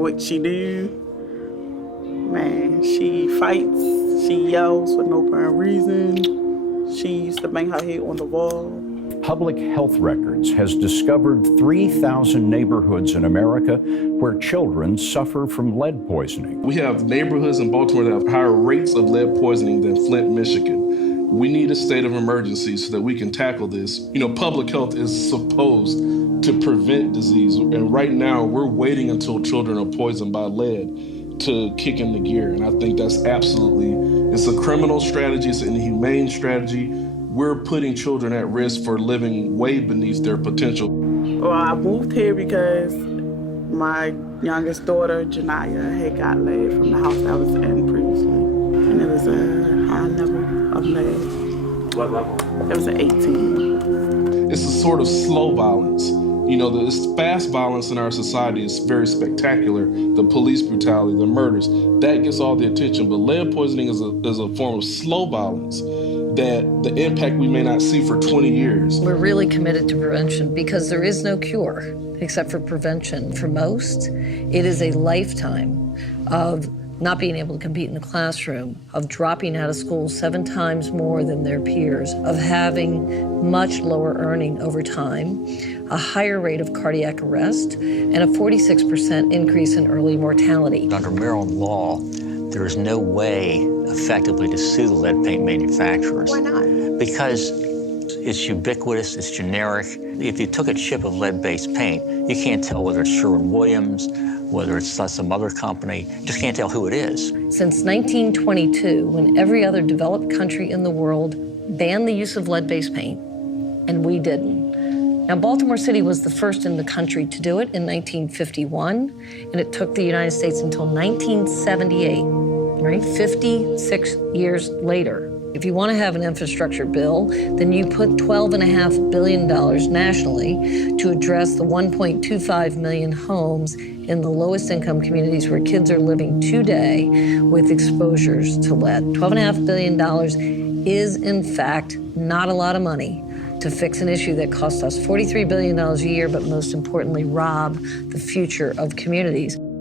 what she do. Man, she fights, she yells for no apparent reason. She used to bang her head on the wall. Public Health Records has discovered 3,000 neighborhoods in America where children suffer from lead poisoning. We have neighborhoods in Baltimore that have higher rates of lead poisoning than Flint, Michigan. We need a state of emergency so that we can tackle this. You know, public health is supposed to prevent disease, and right now we're waiting until children are poisoned by lead to kick into gear, and I think that's absolutely, it's a criminal strategy, it's an inhumane strategy. We're putting children at risk for living way beneath their potential. Well, I moved here because my youngest daughter, Janiyah, had got lead from the house that I was in previously. And it was a high level of lead. What level? It was an 18. It's a sort of slow violence. You know, this fast violence in our society is very spectacular. The police brutality, the murders, that gets all the attention. But lead poisoning is a form of slow violence that the impact we may not see for 20 years. We're really committed to prevention because there is no cure except for prevention. For most, it is a lifetime of not being able to compete in the classroom, of dropping out of school 7 times more than their peers, of having much lower earning over time, a higher rate of cardiac arrest, and a 46% increase in early mortality. Under Maryland law, there is no way effectively to sue the lead paint manufacturers. Why not? Because it's ubiquitous, it's generic. If you took a chip of lead-based paint, you can't tell whether it's Sherwin-Williams, whether it's some other company. You just can't tell who it is. Since 1922, when every other developed country in the world banned the use of lead-based paint, and we didn't. Now, Baltimore City was the first in the country to do it in 1951, and it took the United States until 1978, right? 56 years later. If you want to have an infrastructure bill, then you put $12.5 billion nationally to address the 1.25 million homes in the lowest income communities where kids are living today with exposures to lead. $12.5 billion is, in fact, not a lot of money to fix an issue that costs us $43 billion a year, but most importantly, rob the future of communities.